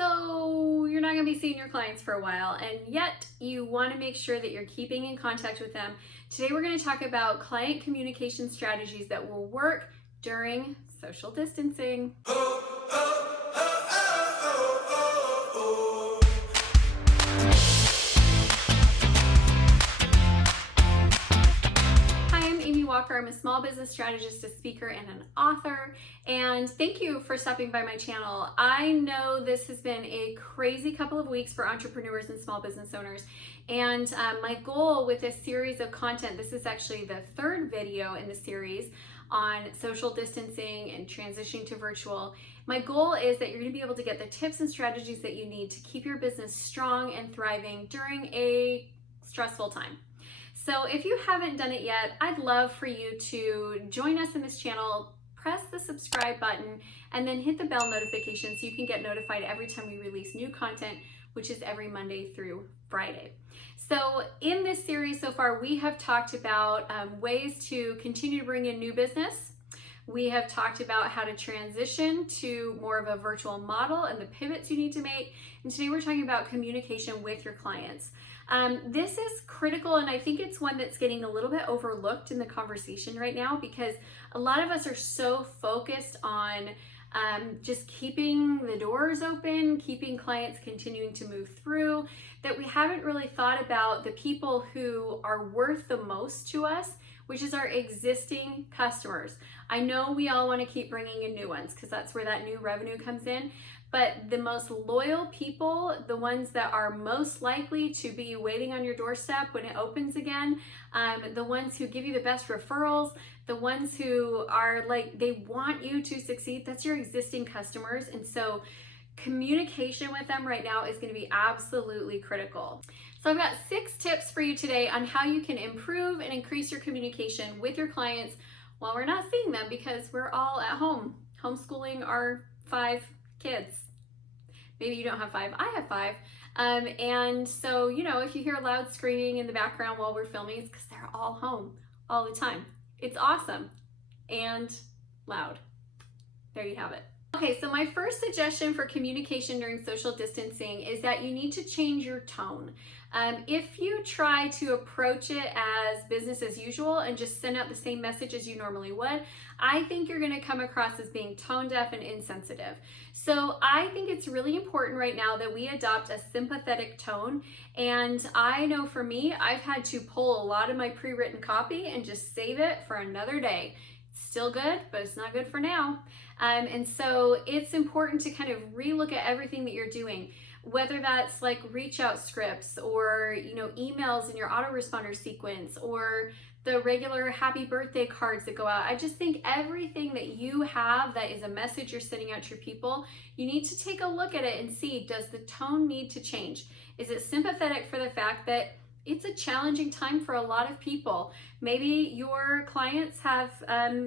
So you're not going to be seeing your clients for a while, and yet you want to make sure that you're keeping in contact with them. Today we're going to talk about client communication strategies that will work during social distancing. I'm a small business strategist, a speaker, and an author, and thank you for stopping by my channel. I know this has been a crazy couple of weeks for entrepreneurs and small business owners, and my goal with this series of content, this is actually the third video in the series on social distancing and transitioning to virtual. My goal is that you're going to be able to get the tips and strategies that you need to keep your business strong and thriving during a stressful time. So if you haven't done it yet, I'd love for you to join us in this channel, press the subscribe button, and then hit the bell notification so you can get notified every time we release new content, which is every Monday through Friday. So in this series so far, we have talked about ways to continue to bring in new business. We have talked about how to transition to more of a virtual model and the pivots you need to make. And today we're talking about communication with your clients. This is critical, and I think it's one that's getting a little bit overlooked in the conversation right now because a lot of us are so focused on just keeping the doors open, keeping clients continuing to move through, that we haven't really thought about the people who are worth the most to us, which is our existing customers. I know we all want to keep bringing in new ones because that's where that new revenue comes in. But the most loyal people, the ones that are most likely to be waiting on your doorstep when it opens again, the ones who give you the best referrals, the ones who are like, they want you to succeed, that's your existing customers. And so communication with them right now is going to be absolutely critical. So I've got 6 tips for you today on how you can improve and increase your communication with your clients while we're not seeing them because we're all at home, homeschooling our 5 kids. Maybe you don't have 5, I have 5. And so, you know, if you hear loud screaming in the background while we're filming, it's because they're all home all the time. It's awesome and loud. There you have it. Okay, so my first suggestion for communication during social distancing is that you need to change your tone. If you try to approach it as business as usual and just send out the same message as you normally would, I think you're going to come across as being tone deaf and insensitive. So I think it's really important right now that we adopt a sympathetic tone. And I know for me, I've had to pull a lot of my pre-written copy and just save it for another day. It's still good, but it's not good for now. And so it's important to kind of relook at everything that you're doing, whether that's like reach out scripts or, you know, emails in your autoresponder sequence or the regular happy birthday cards that go out. I just think everything that you have that is a message you're sending out to your people, you need to take a look at it and see, does the tone need to change? Is it sympathetic for the fact that it's a challenging time for a lot of people? Maybe your clients have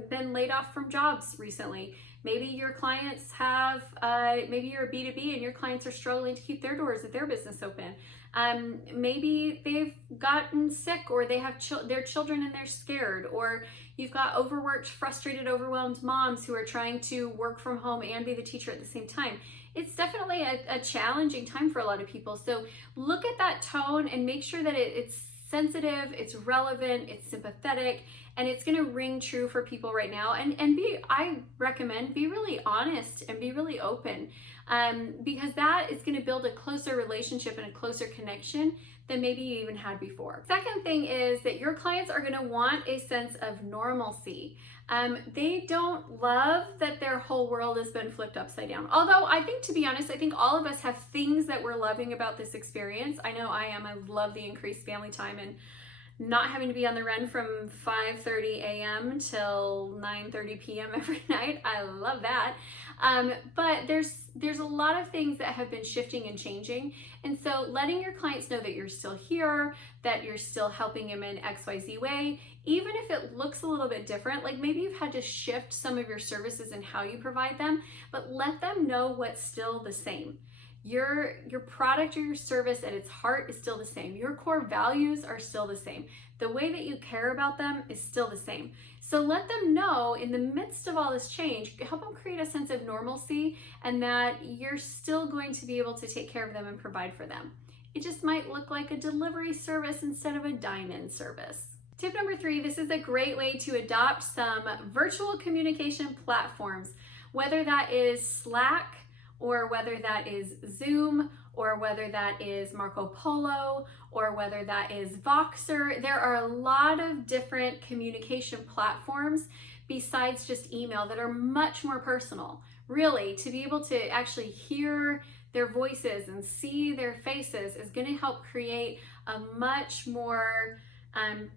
been laid off from jobs recently. Maybe your clients have, maybe you're a B2B and your clients are struggling to keep their doors of their business open. Maybe they've gotten sick or they have their children and they're scared, or you've got overworked, frustrated, overwhelmed moms who are trying to work from home and be the teacher at the same time. It's definitely a challenging time for a lot of people. So look at that tone and make sure that it's sensitive, it's relevant, it's sympathetic, and it's going to ring true for people right now. And I recommend be really honest and be really open, because that is going to build a closer relationship and a closer connection than maybe you even had before. Second thing is that your clients are going to want a sense of normalcy. They don't love that their whole world has been flipped upside down. Although I think, to be honest, I think all of us have things that we're loving about this experience. I know I am. I love the increased family time and not having to be on the run from 5:30 a.m. till 9:30 p.m. every night. I love that. But there's a lot of things that have been shifting and changing. And so letting your clients know that you're still here, that you're still helping them in XYZ way, even if it looks a little bit different, like maybe you've had to shift some of your services and how you provide them, but let them know what's still the same. Your product or your service at its heart is still the same. Your core values are still the same. The way that you care about them is still the same. So let them know in the midst of all this change, help them create a sense of normalcy and that you're still going to be able to take care of them and provide for them. It just might look like a delivery service instead of a dine-in service. Tip number 3, this is a great way to adopt some virtual communication platforms, whether that is Slack or whether that is Zoom or whether that is Marco Polo or whether that is Voxer. There are a lot of different communication platforms besides just email that are much more personal. Really, to be able to actually hear their voices and see their faces is going to help create a much more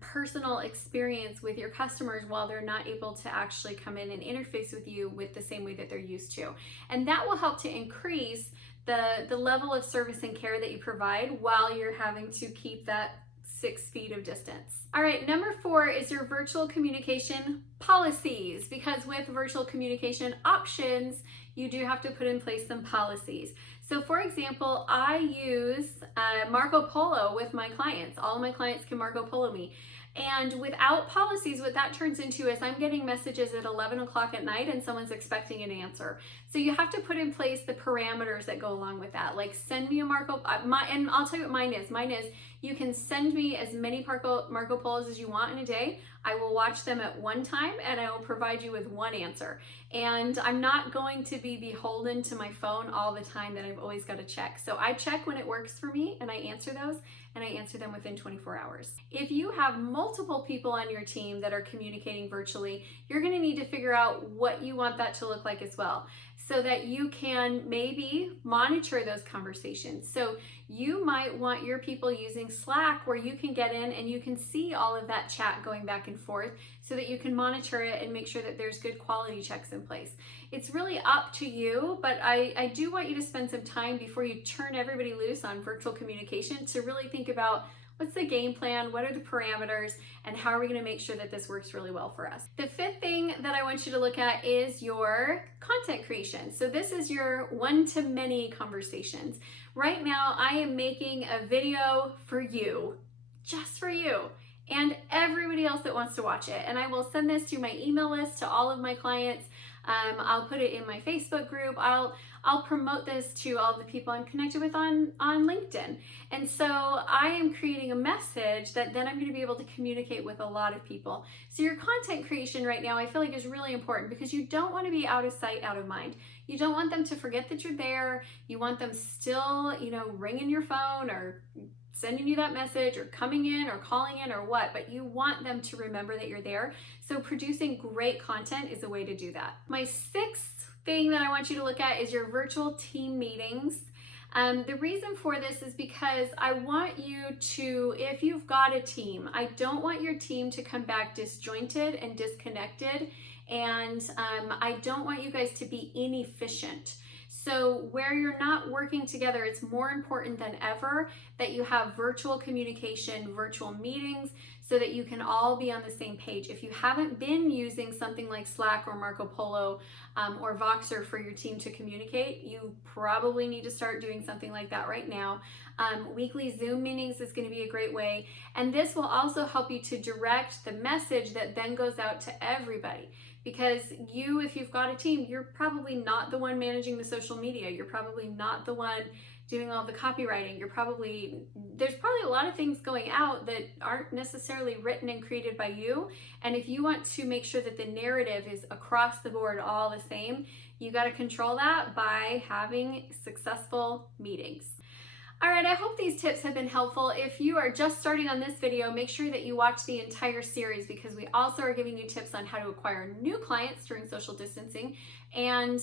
personal experience with your customers while they're not able to actually come in and interface with you with the same way that they're used to. And that will help to increase the level of service and care that you provide while you're having to keep that 6 feet of distance. All right, number 4 is your virtual communication policies, because with virtual communication options, you do have to put in place some policies. So for example, I use Marco Polo with my clients. All of my clients can Marco Polo me. And without policies, what that turns into is I'm getting messages at 11 o'clock at night and someone's expecting an answer. So you have to put in place the parameters that go along with that. Like send me a Marco, and I'll tell you what mine is. Mine is you can send me as many Marco Polos as you want in a day. I will watch them at one time and I will provide you with one answer. And I'm not going to be beholden to my phone all the time that I've always got to check. So I check when it works for me and I answer those, and I answer them within 24 hours. If you have multiple people on your team that are communicating virtually, you're going to need to figure out what you want that to look like as well, so that you can maybe monitor those conversations. So you might want your people using Slack where you can get in and you can see all of that chat going back and forth so that you can monitor it and make sure that there's good quality checks in place. It's really up to you, but I do want you to spend some time before you turn everybody loose on virtual communication to really think about what's the game plan, what are the parameters, and how are we going to make sure that this works really well for us. The 5th thing that I want you to look at is your content creation. So this is your one-to-many conversations. Right now, I am making a video for you, just for you, and everybody else that wants to watch it. And I will send this to my email list, to all of my clients. I'll put it in my Facebook group. I'll promote this to all the people I'm connected with on LinkedIn. And so I am creating a message that then I'm going to be able to communicate with a lot of people. So your content creation right now, I feel like is really important because you don't want to be out of sight, out of mind. You don't want them to forget that you're there. You want them still, ringing your phone or sending you that message or coming in or calling in or what, but you want them to remember that you're there. So producing great content is a way to do that. My 6th thing that I want you to look at is your virtual team meetings. The reason for this is because I want you to, if you've got a team, I don't want your team to come back disjointed and disconnected, and I don't want you guys to be inefficient. So where you're not working together, it's more important than ever that you have virtual communication, virtual meetings, so that you can all be on the same page. If you haven't been using something like Slack or Marco Polo or Voxer for your team to communicate, you probably need to start doing something like that right now. Weekly Zoom meetings is going to be a great way. And this will also help you to direct the message that then goes out to everybody. Because if you've got a team, you're probably not the one managing the social media. You're probably not the one doing all the copywriting. There's probably a lot of things going out that aren't necessarily written and created by you. And if you want to make sure that the narrative is across the board all the same, you got to control that by having successful meetings. All right, I hope these tips have been helpful. If you are just starting on this video, make sure that you watch the entire series because we also are giving you tips on how to acquire new clients during social distancing and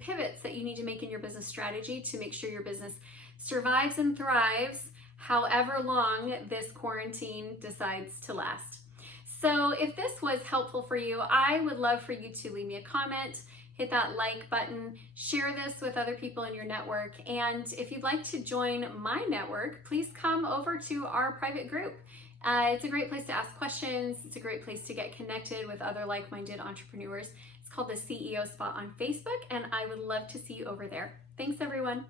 pivots that you need to make in your business strategy to make sure your business survives and thrives however long this quarantine decides to last. So if this was helpful for you, I would love for you to leave me a comment, hit that like button, share this with other people in your network, and if you'd like to join my network, please come over to our private group. It's a great place to ask questions. It's a great place to get connected with other like-minded entrepreneurs. It's called the CEO Spot on Facebook, and I would love to see you over there. Thanks, everyone.